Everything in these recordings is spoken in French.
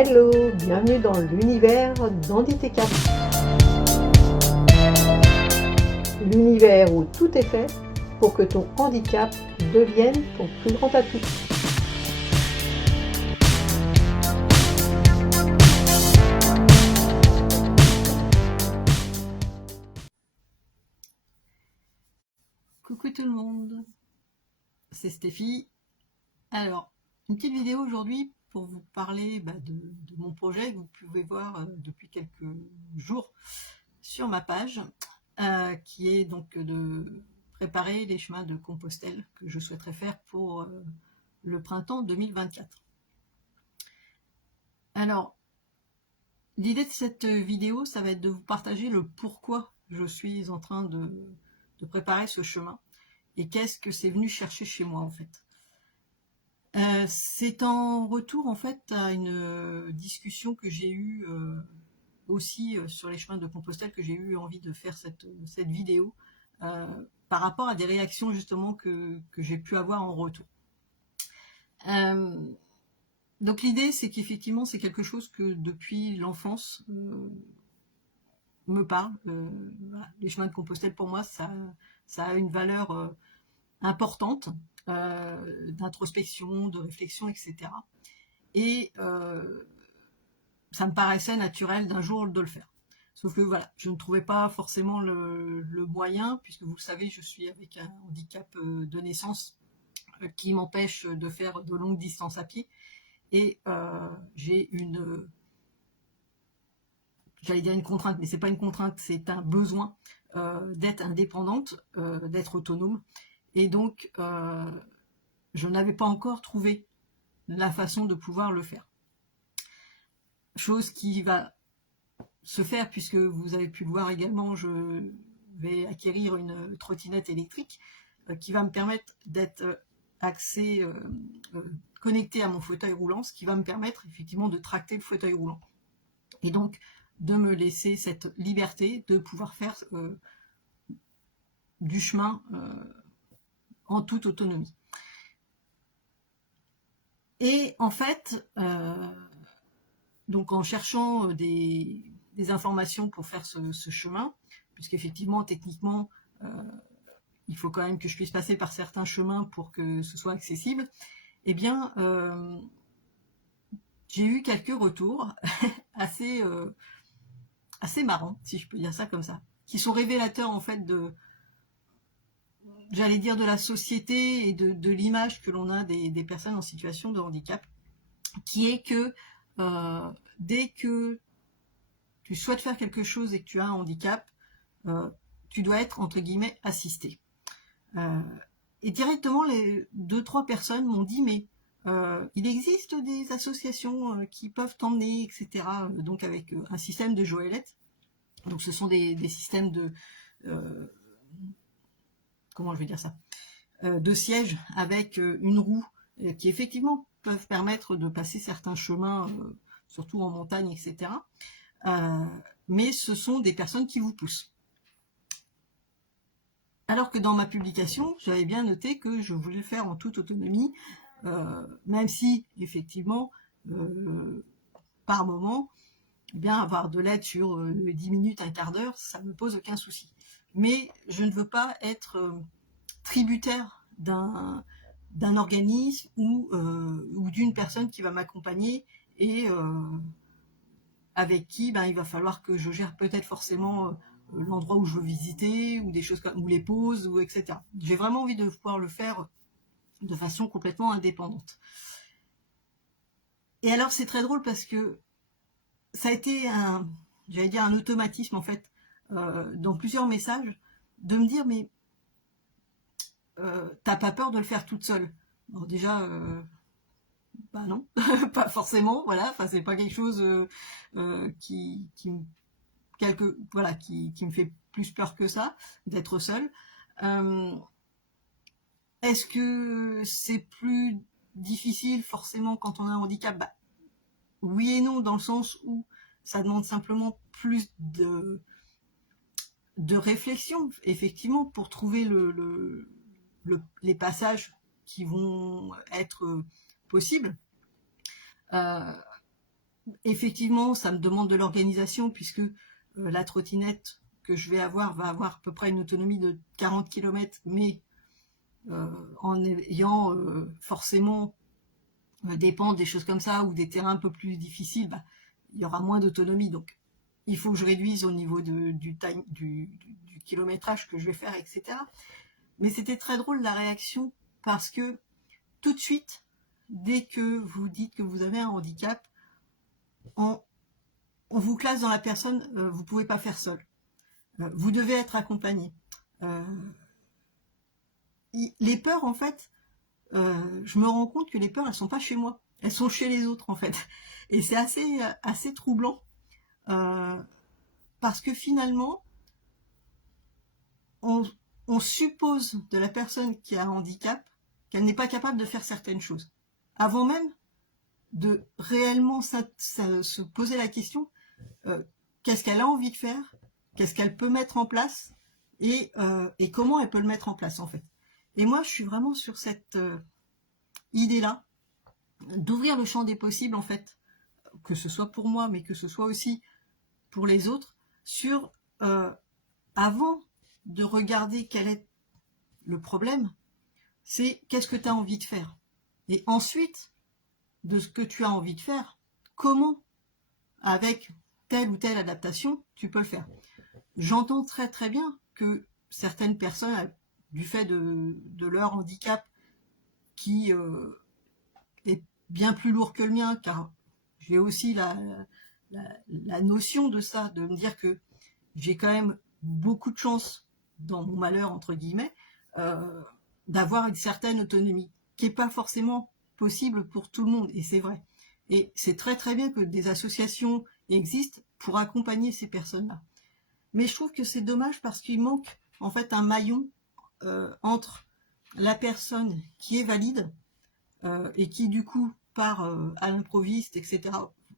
Hello, bienvenue dans l'univers d'Handicap. L'univers où tout est fait pour que ton handicap devienne ton plus grand atout. Coucou tout le monde, c'est Stéphie. Alors, une petite vidéo aujourd'hui pour vous parler de mon projet que vous pouvez voir depuis quelques jours sur ma page, qui est donc de préparer les chemins de Compostelle que je souhaiterais faire pour le printemps 2024. Alors, l'idée de cette vidéo, ça va être de vous partager le pourquoi je suis en train de préparer ce chemin et qu'est-ce que c'est venu chercher chez moi en fait. C'est en retour en fait à une discussion que j'ai eue aussi sur les chemins de Compostelle, que j'ai eu envie de faire cette vidéo par rapport à des réactions justement que j'ai pu avoir en retour. Donc l'idée c'est qu'effectivement c'est quelque chose que depuis l'enfance me parle. Voilà. Les chemins de Compostelle pour moi ça a une valeur importante d'introspection, de réflexion, etc. Et ça me paraissait naturel d'un jour de le faire. Sauf que voilà, je ne trouvais pas forcément le moyen, puisque vous le savez, je suis avec un handicap de naissance qui m'empêche de faire de longues distances à pied. Et j'ai j'allais dire une contrainte, mais c'est pas une contrainte, c'est un besoin d'être indépendante, d'être autonome. Et donc, je n'avais pas encore trouvé la façon de pouvoir le faire. Chose qui va se faire, puisque vous avez pu le voir également, je vais acquérir une trottinette électrique qui va me permettre d'être connecté à mon fauteuil roulant, ce qui va me permettre effectivement de tracter le fauteuil roulant. Et donc, de me laisser cette liberté de pouvoir faire du chemin en toute autonomie. Et en fait, donc en cherchant des informations pour faire ce chemin, puisqu'effectivement, techniquement, il faut quand même que je puisse passer par certains chemins pour que ce soit accessible, eh bien, j'ai eu quelques retours assez marrants, si je peux dire ça comme ça, qui sont révélateurs en fait j'allais dire de la société et de l'image que l'on a des personnes en situation de handicap, qui est que dès que tu souhaites faire quelque chose et que tu as un handicap, tu dois être entre guillemets assisté. Et directement, les 2-3 personnes m'ont dit mais il existe des associations qui peuvent t'emmener, etc. Donc avec un système de joëlette. Donc ce sont des systèmes de comment je vais dire ça, de sièges avec une roue qui effectivement peuvent permettre de passer certains chemins, surtout en montagne, etc. Mais ce sont des personnes qui vous poussent. Alors que dans ma publication, j'avais bien noté que je voulais le faire en toute autonomie, même si, effectivement, par moment, eh bien, avoir de l'aide sur 10 minutes, un quart d'heure, ça ne me pose aucun souci. Mais je ne veux pas être tributaire d'un organisme ou d'une personne qui va m'accompagner et avec qui il va falloir que je gère peut-être forcément l'endroit où je veux visiter ou des choses comme, ou les pauses, ou etc. J'ai vraiment envie de pouvoir le faire de façon complètement indépendante. Et alors c'est très drôle parce que ça a été j'allais dire un automatisme en fait, dans plusieurs messages, de me dire mais t'as pas peur de le faire toute seule? Alors déjà, bah non, pas forcément, voilà, enfin c'est pas quelque chose qui me fait plus peur que ça, d'être seule. Est-ce que c'est plus difficile forcément quand on a un handicap? Bah, oui et non, dans le sens où ça demande simplement plus de réflexion, effectivement, pour trouver les passages qui vont être possibles. effectivement, ça me demande de l'organisation puisque la trottinette que je vais avoir va avoir à peu près une autonomie de 40 km, mais en ayant forcément des pentes, des choses comme ça, ou des terrains un peu plus difficiles, bah, il y aura moins d'autonomie. Donc, il faut que je réduise au niveau du kilométrage que je vais faire, etc. Mais c'était très drôle la réaction, parce que tout de suite, dès que vous dites que vous avez un handicap, on vous classe dans la personne, vous pouvez pas faire seul. Vous devez être accompagné. Euh, les peurs, en fait, je me rends compte que les peurs, elles sont pas chez moi, elles sont chez les autres, en fait. Et c'est assez troublant, parce que finalement, on, on suppose de la personne qui a un handicap qu'elle n'est pas capable de faire certaines choses. Avant même de réellement se poser la question, qu'est-ce qu'elle a envie de faire, qu'est-ce qu'elle peut mettre en place, et comment elle peut le mettre en place, en fait. Et moi, je suis vraiment sur cette idée-là, d'ouvrir le champ des possibles, en fait, que ce soit pour moi, mais que ce soit aussi pour les autres, sur avant de regarder quel est le problème, c'est qu'est-ce que tu as envie de faire. Et ensuite, de ce que tu as envie de faire, comment, avec telle ou telle adaptation, tu peux le faire. J'entends très très bien que certaines personnes, du fait de leur handicap, qui est bien plus lourd que le mien, car j'ai aussi la notion de ça, de me dire que j'ai quand même beaucoup de chance dans mon malheur, entre guillemets, d'avoir une certaine autonomie, qui n'est pas forcément possible pour tout le monde, et c'est vrai. Et c'est très très bien que des associations existent pour accompagner ces personnes-là. Mais je trouve que c'est dommage parce qu'il manque en fait un maillon entre la personne qui est valide et qui du coup part à l'improviste, etc.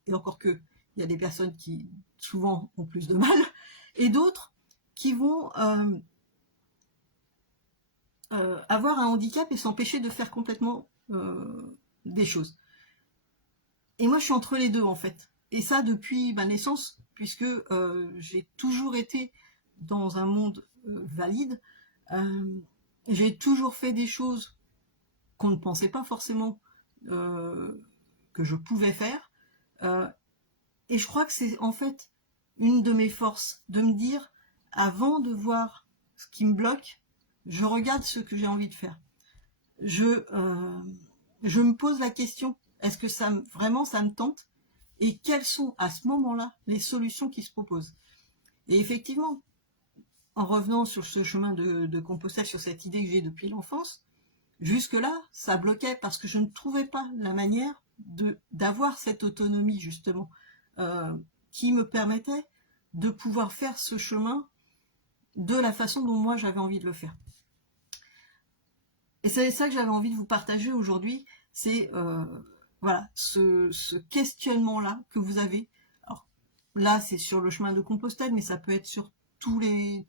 Et encore que, il y a des personnes qui souvent ont plus de mal, et d'autres qui vont avoir un handicap et s'empêcher de faire complètement des choses. Et moi, je suis entre les deux, en fait. Et ça, depuis ma naissance, puisque j'ai toujours été dans un monde valide. J'ai toujours fait des choses qu'on ne pensait pas forcément que je pouvais faire. Et je crois que c'est en fait une de mes forces, de me dire, avant de voir ce qui me bloque, je regarde ce que j'ai envie de faire. Je me pose la question, est-ce que vraiment ça me tente? Et quelles sont à ce moment-là les solutions qui se proposent? Et effectivement, en revenant sur ce chemin de Compostelle, sur cette idée que j'ai depuis l'enfance, jusque-là, ça bloquait parce que je ne trouvais pas la manière d'avoir cette autonomie, justement, qui me permettait de pouvoir faire ce chemin de la façon dont moi j'avais envie de le faire. Et c'est ça que j'avais envie de vous partager aujourd'hui, c'est voilà, ce questionnement-là que vous avez. Alors là, c'est sur le chemin de Compostelle, mais ça peut être sur toutes les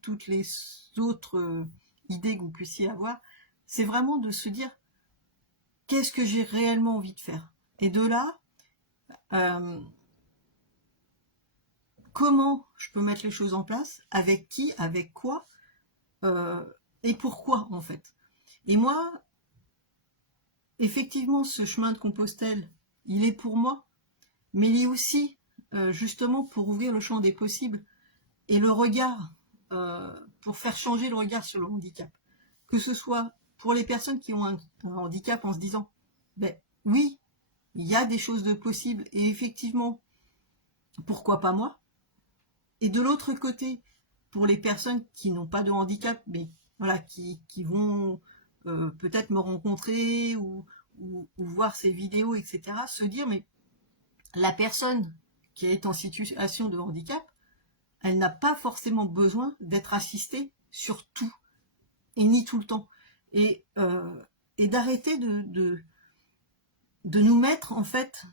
autres idées que vous puissiez avoir. C'est vraiment de se dire, qu'est-ce que j'ai réellement envie de faire? Et de là, comment je peux mettre les choses en place? Avec qui? Avec quoi? Et pourquoi, en fait? Et moi, effectivement, ce chemin de Compostelle, il est pour moi, mais il est aussi justement pour ouvrir le champ des possibles et le regard, pour faire changer le regard sur le handicap. Que ce soit pour les personnes qui ont un handicap en se disant, ben oui, il y a des choses de possibles et effectivement, pourquoi pas moi? Et de l'autre côté, pour les personnes qui n'ont pas de handicap, mais voilà, qui vont peut-être me rencontrer ou voir ces vidéos, etc., se dire, mais la personne qui est en situation de handicap, elle n'a pas forcément besoin d'être assistée sur tout, et ni tout le temps. Et d'arrêter de nous mettre, en fait,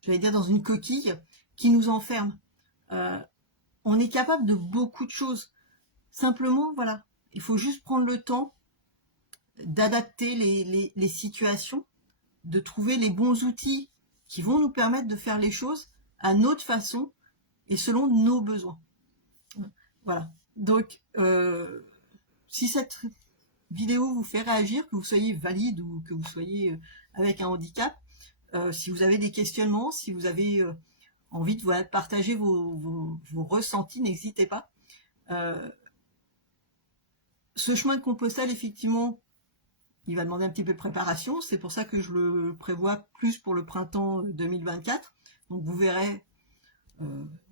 j'allais dire, dans une coquille qui nous enferme. On est capable de beaucoup de choses. Simplement, voilà, il faut juste prendre le temps d'adapter les situations, de trouver les bons outils qui vont nous permettre de faire les choses à notre façon et selon nos besoins. Voilà. Donc, si cette vidéo vous fait réagir, que vous soyez valide ou que vous soyez avec un handicap, si vous avez des questionnements, si vous avez envie de, voilà, de partager vos ressentis, n'hésitez pas. Ce chemin de Compostelle, effectivement, il va demander un petit peu de préparation. C'est pour ça que je le prévois plus pour le printemps 2024. Donc vous verrez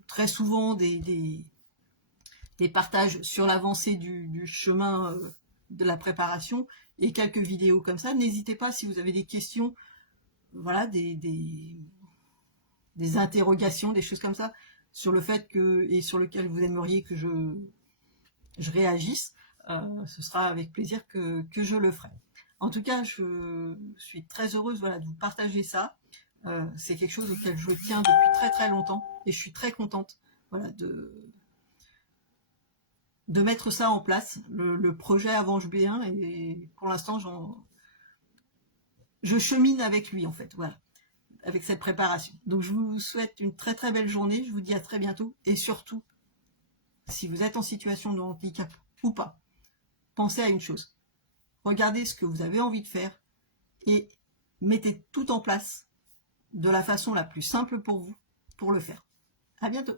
très souvent des partages sur l'avancée du chemin de la préparation et quelques vidéos comme ça. N'hésitez pas, si vous avez des questions, voilà, des interrogations, des choses comme ça, sur le fait que, et sur lequel vous aimeriez que je réagisse, ce sera avec plaisir que je le ferai. En tout cas, je suis très heureuse, voilà, de vous partager ça. C'est quelque chose auquel je tiens depuis très très longtemps et je suis très contente, voilà, de mettre ça en place, le projet Avanche B1, et pour l'instant je chemine avec lui, en fait, voilà, avec cette préparation. Donc je vous souhaite une très très belle journée, je vous dis à très bientôt, et surtout, si vous êtes en situation de handicap ou pas, pensez à une chose, regardez ce que vous avez envie de faire et mettez tout en place de la façon la plus simple pour vous pour le faire. À bientôt.